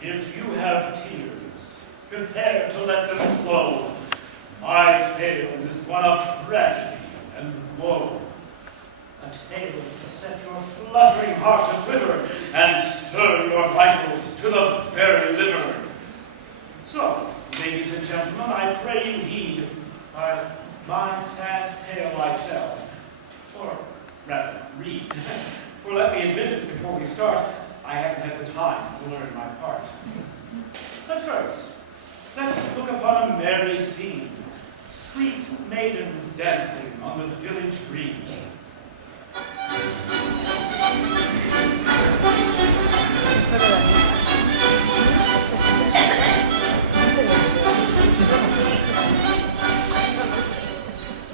If you have tears, prepare to let them flow. My tale is one of tragedy and woe. A tale to set your fluttering heart a quiver and stir your vitals to the very liver. So, ladies and gentlemen, I pray you heed my sad tale I tell, or rather, read. For let me admit it before we start, I haven't had the time to learn my part. But first, let's look upon a merry scene. Sweet maidens dancing on the village green.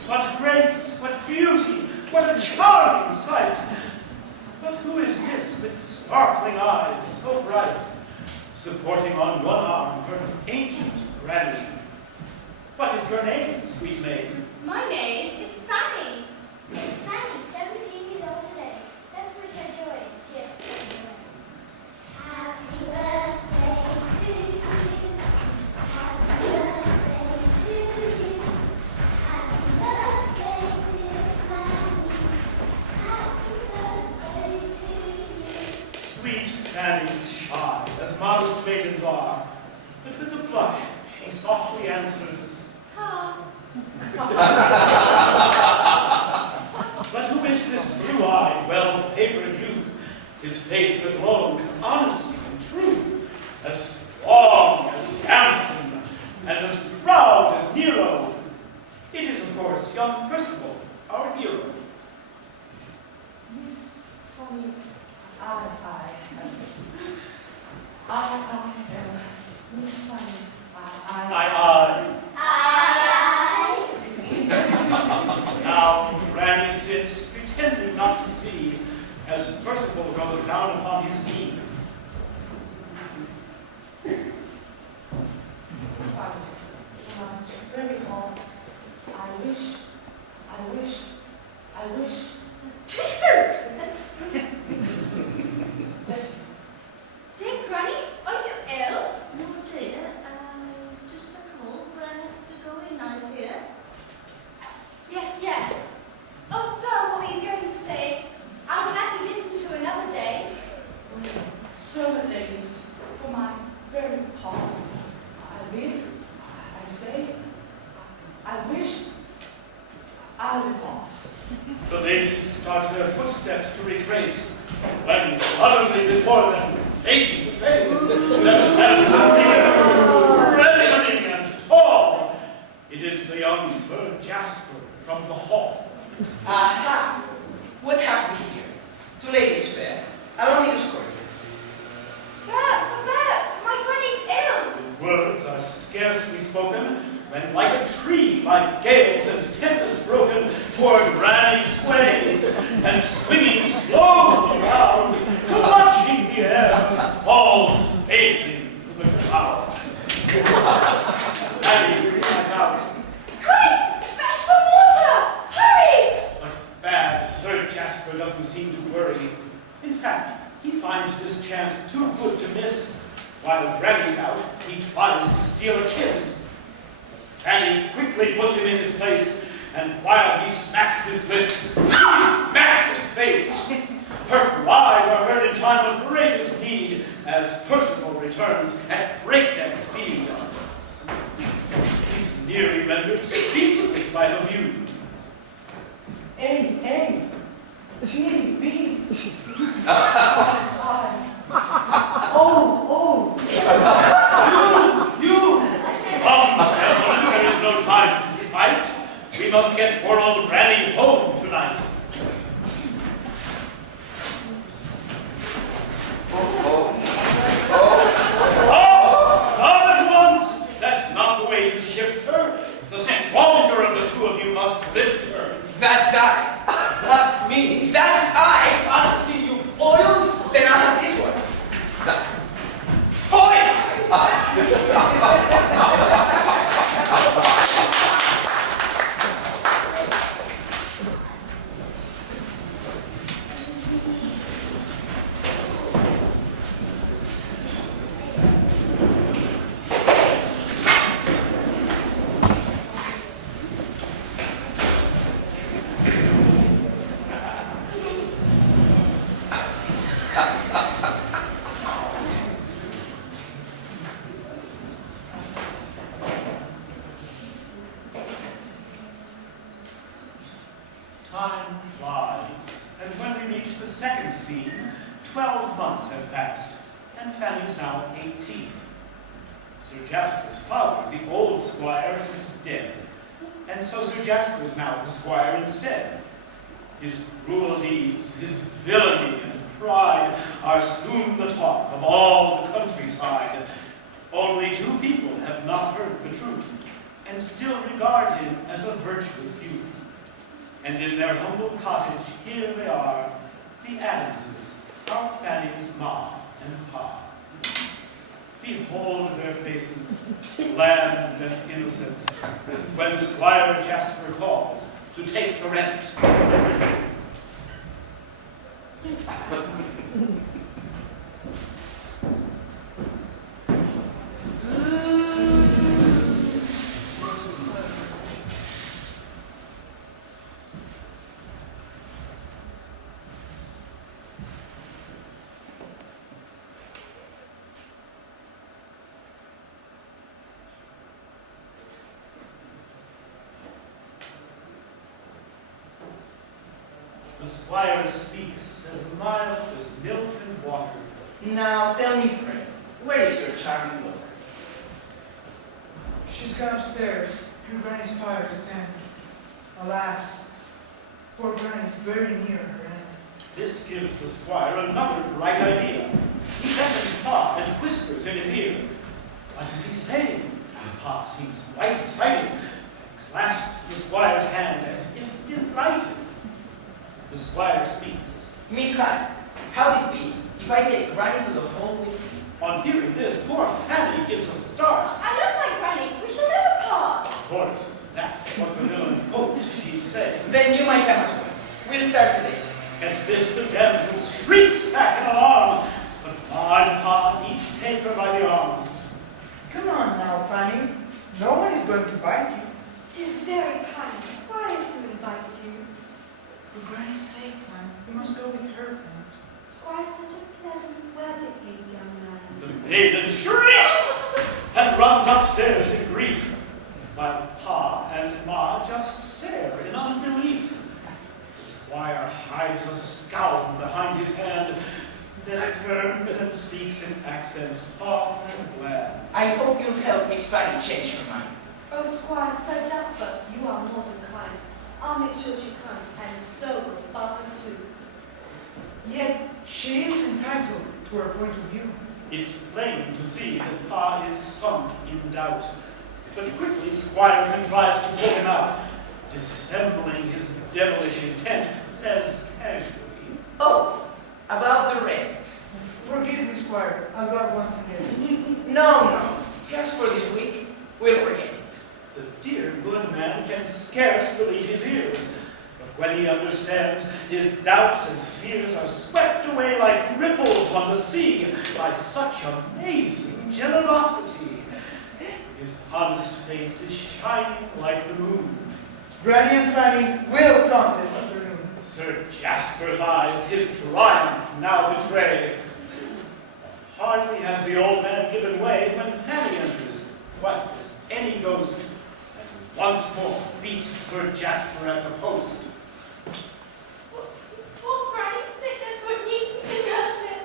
What grace, what beauty, what a charming sight! But who is this with sparkling eyes so bright, supporting on one arm her ancient granny? What is your name, sweet maid? My name is Fanny. It's Fanny, 17 years old today. Let's wish her joy, cheer. Happy birthday to you. Happy birthday to you. Happy birthday, dear Fanny. Happy birthday to you. Sweet Fanny's shy, as modest maidens are, but with a blush she softly answers, Tom. But who is this blue-eyed, well-favored youth, his face aglow with honesty and truth, as strong as Samson and as proud as Nero? It is, of course, young Percival, our hero. Miss Fanny, I am Miss Fanny, Now, Granny sits, pretending not to see, as Percival goes down upon his knee. Very hot. I wish. Listen. Dear Granny, are you ill? No, dear. Just a cold, but I have to go in, I fear. Yes. Oh, so what were you going to say? I'll gladly listen to another day. Servant ladies, for my very heart, I say, I wish I depart. The ladies start their footsteps to retrace, when suddenly before them, face to face, there stands a figure, glittering and tall. It is the young Sir Jasper from the hall. Aha! What have we here? Two ladies fair. Allow me to escort you. Sir, forbear, my granny's ill. The words are scarcely spoken, when like a tree, like gales and tempest broken, toward Granny sways, and swinging slowly round, clutching the air, falls fainting to the ground. Granny cries out, Quick, fetch some water! Hurry! but bad Sir Jasper doesn't seem to worry. In fact, he finds this chance too good to miss. While Granny's out, he tries to steal a kiss. Fanny quickly puts him in his place, and while he smacks his lips, she smacks his face. Her cries are heard in time of greatest need, as Percival returns at breakneck speed. He's nearly rendered speechless by the view. A, B. Oh. You! Come, gentlemen, there is no time to fight. We must get poor old Granny home tonight. Stop at once! That's not the way to shift her. The stronger of the two of you must lift her. That's I. That's me. That's I. I see you boiled. Then I have this one. and Fanny's now 18. Sir Jasper's father, the old squire, is dead, and so Sir Jasper is now the squire instead. His cruel deeds, his villainy and pride are soon the talk of all the countryside. Only 2 people have not heard the truth, and still regard him as a virtuous youth. And in their humble cottage, here they are, the Adamses, our Fanny's ma and pa. Behold their faces, bland and innocent, when Squire Jasper calls to take the rent. The squire speaks as mild as milk and water. Now tell me, pray, where is your charming daughter? She's gone upstairs. Her granny's fire to tend. Alas, poor granny's very near her end. This gives the squire another bright idea. He beckons Pa and whispers in his ear. What is he saying? Pa seems quite excited and clasps the squire's hand as if delighted. The squire speaks. Miss Fanny, how'd it be if I take Granny to the hall with me? On hearing this, poor Fanny gives a start. I love my granny. We shall never part. Of course, that's what the villain hoped she'd say. Then you might come as well. We'll start today. At this, the damsel shrieks back in alarm, but Ma and Pa each take her by the arm. Come on now, Fanny. No one is going to bite you. 'Tis very kind, Squire, to invite you. For granny's sake, Fanny, you must go with her first. Squire's such a pleasant, well-behaved young man. The maiden shrieks and runs upstairs in grief, while Pa and Ma just stare in unbelief. The squire hides a scowl behind his hand, then turns and speaks in accents soft and bland. I hope you'll help Miss Fanny change her mind. Oh, Squire, Sir Jasper, you are more than kind. I'll make sure she comes, and so will Father too. Yet she is entitled to her point of view. It's plain to see that Pa is sunk in doubt, but quickly Squire contrives to pull him out. Dissembling his devilish intent, says casually, Oh, about the rent. Forgive me, Squire. I'll go out once again. No, just for this week, we'll forget it. the dear good man can scarce believe his ears. But when he understands, his doubts and fears are swept away like ripples on the sea by such amazing generosity. His honest face is shining like the moon. Granny and Fanny will come this afternoon. Sir Jasper's eyes his triumph now betray. Hardly has the old man given way when Fanny enters, white as any ghost, and once more beats Sir Jasper at the post. Poor Granny's sickness would need to nurse him.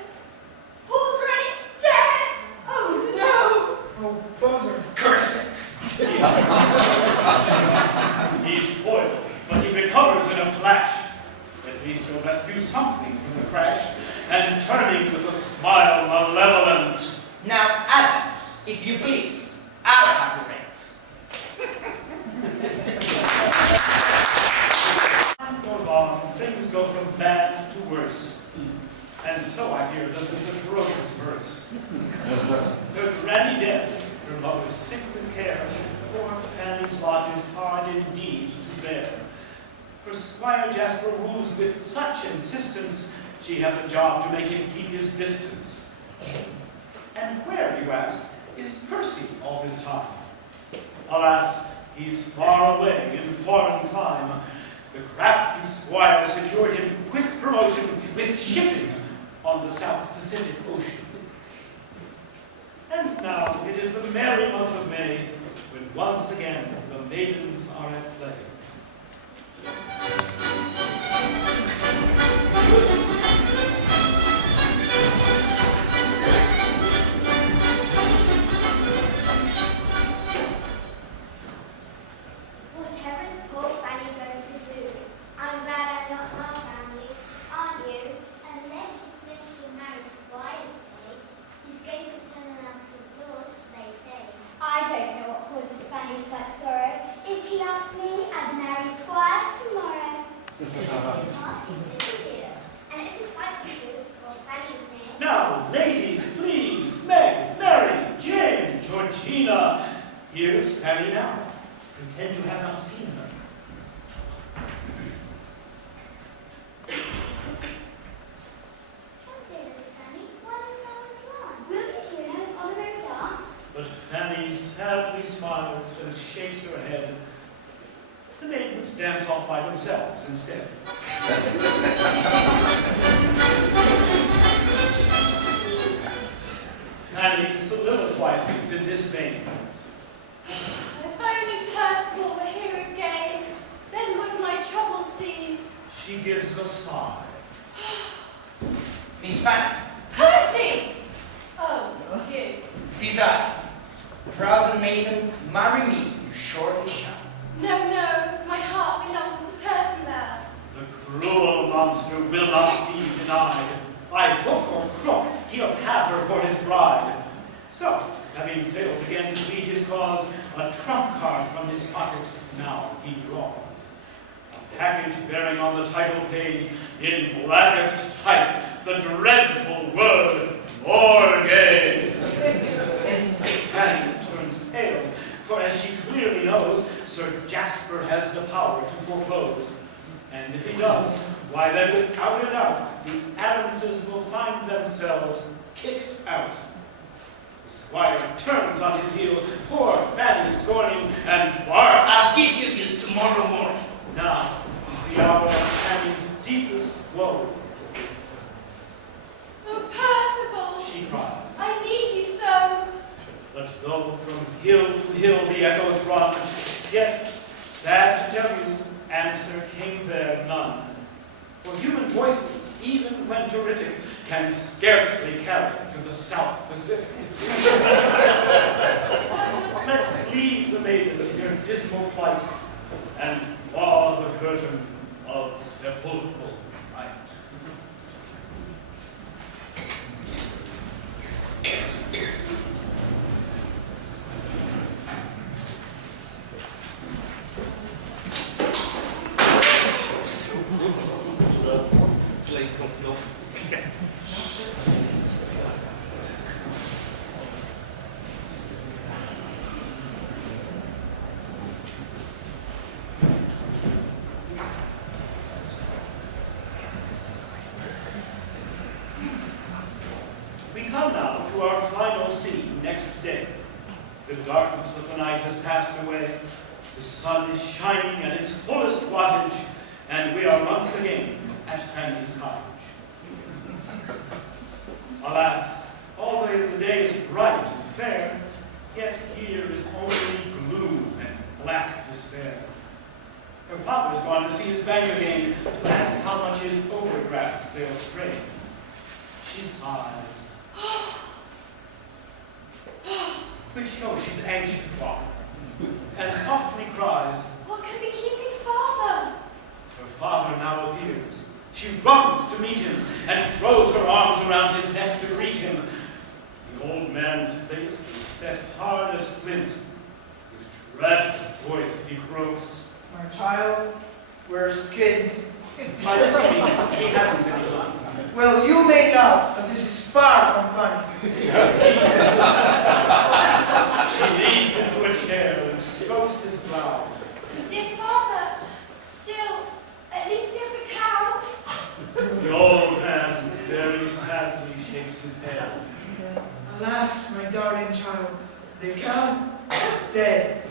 Poor Granny's dead! Oh no! Oh, bother. Curse it! He's foiled, but he recovers in a flash. At least he'll rescue something from the crash, and turning with a smile malevolent. Now, Adams, if you please, I'll have the rent. Time goes on, things go from bad to worse. And so, I fear, does this atrocious verse. Her granny dead, her mother sick with care, poor Fanny's lot is hard indeed to bear. For Squire Jasper woos with such insistence, she has a job to make him keep his distance. And where, you ask, is Percy all this time? Alas, he's far away in foreign clime. The crafty squire secured him quick promotion with shipping on the South Pacific Ocean. And now it is the merry month of May, when once again the maidens are at play. Asking Lily here, and it isn't YV2 or Fanny's name. Now, ladies, please, Meg, Mary, Jane, Georgina. Here's Fanny now. Pretend you have not seen her. Come, dearest Fanny, why is thou withdrawn? Will you join us on a merry dance? But Fanny sadly smiles and shakes her head. The maidens dance off by themselves instead. Fanny soliloquizes in this vein. If only Percival were here again, then would my trouble cease. She gives a sigh. Miss Fanny, Percy! Oh, it's you. 'tis I. Proud maiden, marry me, you surely shall. No, no, my heart belongs to Percy now. The cruel monster will not be denied. By hook or crook, he'll have her for his bride. So, having failed again to plead his cause, a trump card from his pocket now he draws. A package bearing on the title page, in blackest type, the dreadful word, mortgage. Fanny turns pale, for as she clearly knows, Sir Jasper has the power to foreclose. And if he does, why then without a doubt, the Adamses will find themselves kicked out. The squire turns on his heel, poor Fanny scorning, and barks. I'll give you till tomorrow morning. Now is the hour of Fanny's deepest woe. Oh, Percival! She cries. I need you so. But though from hill to hill the echoes run, yet, sad to tell you, answer came there none. For human voices, even when terrific, can scarcely carry to the South Pacific. Let's leave the maiden in her dismal plight and draw the curtain of sepulchral night. We come now to our final scene next day. The darkness of the night has passed away. The sun is shining at its fullest wattage, and we are once again at Fanny's cottage. Alas, although the day is bright and fair, yet here is only gloom and black despair. Her father's gone to see his bank again to ask how much his overdraft they'll strain. She sighs, which shows she's anxious for, and softly cries. What can be keeping father? Her father now appears. She runs to meet him and throws her arms around his neck to greet him. The old man's face is set hard as flint. His tragic voice he croaks. My child, we're skinned. By this means, he hasn't any son. Well, you may laugh, but this is far from funny. She leans into a chair and strokes his brow. Dear father, still, at least we have the cow. The old man very sadly shakes his head. Alas, my darling child, the cow is dead.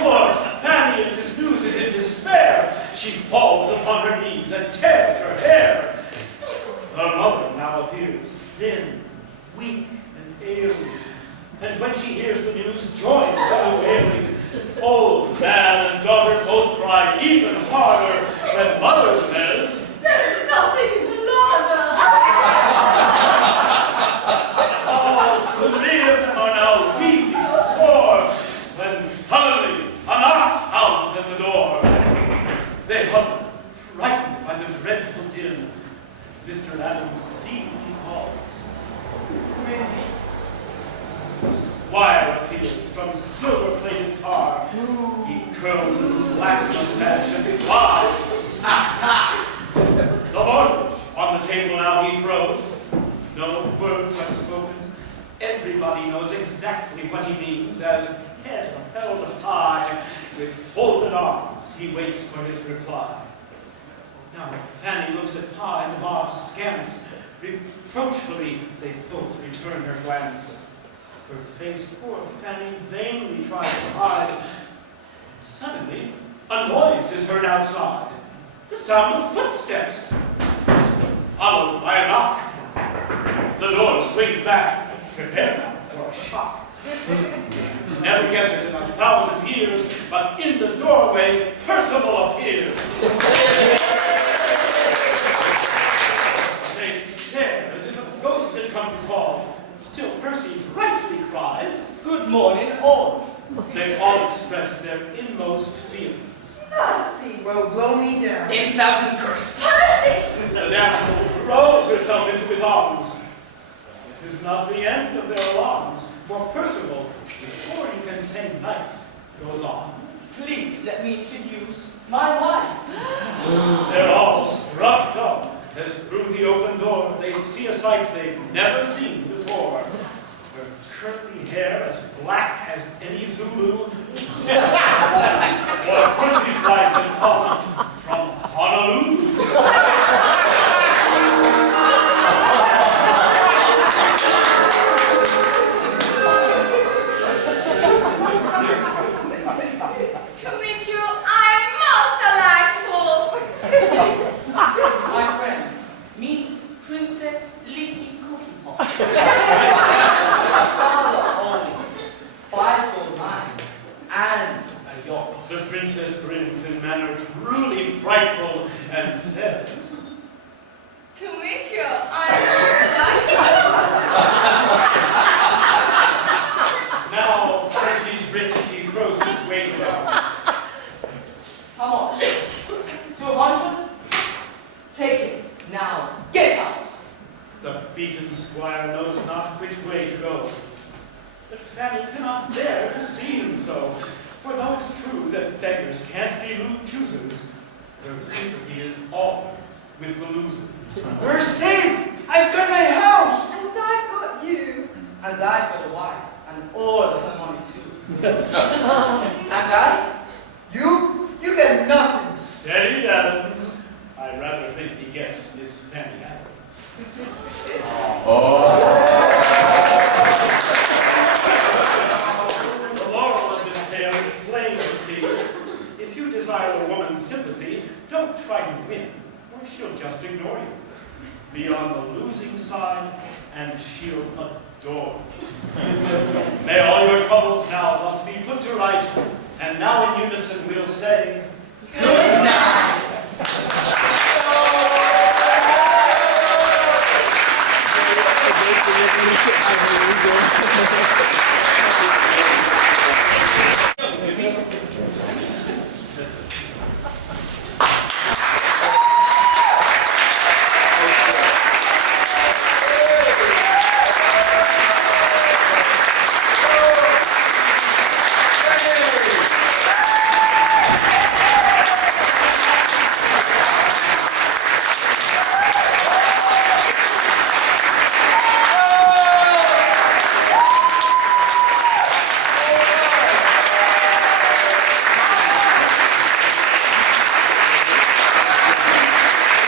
Poor Fanny at this news is in despair. She falls upon her knees and tears her hair. Her mother now appears, thin, weak, and ailing. And when she hears the news, joins in the wailing. Old man and daughter both cry even harder when mother says, There's nothing in the larder. all three of them are now weeping sore, when suddenly a knock sounds at the door. They huddle, frightened by the dreadful din. Mr. Adams feebly calls. Come in. The squire appears from silver-plated car. He curls his black mustache and replies. The mortgage on the table now he throws. No words are spoken. Everybody knows exactly what he means as, head held high, with folded arms, he waits for his reply. Now Fanny looks at Pa and Ma askance. Reproachfully, they both return her glance. Her face, poor Fanny, vainly tries to hide. Suddenly, a noise is heard outside. The sound of footsteps, followed by a knock. The door swings back. Prepare now for a shock. Never guess it in 1,000 years, but in the doorway, Percival appears. They stare as if a ghost had come to call, till Percy brightly cries, Good morning, all. They all express their inmost feelings. Percy! Well, blow me down. 10,000 curses. Percy! The damsel throws herself into his arms. This is not the end of their alarms, for Percival, before he can say knife, goes on. Please let me introduce my wife. They're all struck dumb, as through the open door they see a sight they've never seen before. Her curly hair as black as any Zulu. What Percy's wife has come from Honolulu. To meet you, I'm most delightful! My friends, meet Princess Leaky Cookie Pot. Father owns 5 gold mines and a yacht. The princess grins in manner truly frightful and says, To meet you, I'm most delightful! now Percy's rich, he throws his weight around. How much? 200? Take it. Now, get out. The beaten squire knows not which way to go. But Fanny cannot bear to see him so, for though it's true that beggars can't be loot choosers, their sympathy is always with the losers. We're safe! I've got my house! And I've got you! And I've got a wife, and all her money too. And I? You get nothing. Steady, Adams. I rather think he gets Miss Fanny Adams. The moral of this tale is plain to see. If you desire a woman's sympathy, don't try to win, or she'll just ignore you. Be on the losing side, and she'll adore you. May all your troubles now thus be put to right, and now in unison we'll say, Good night.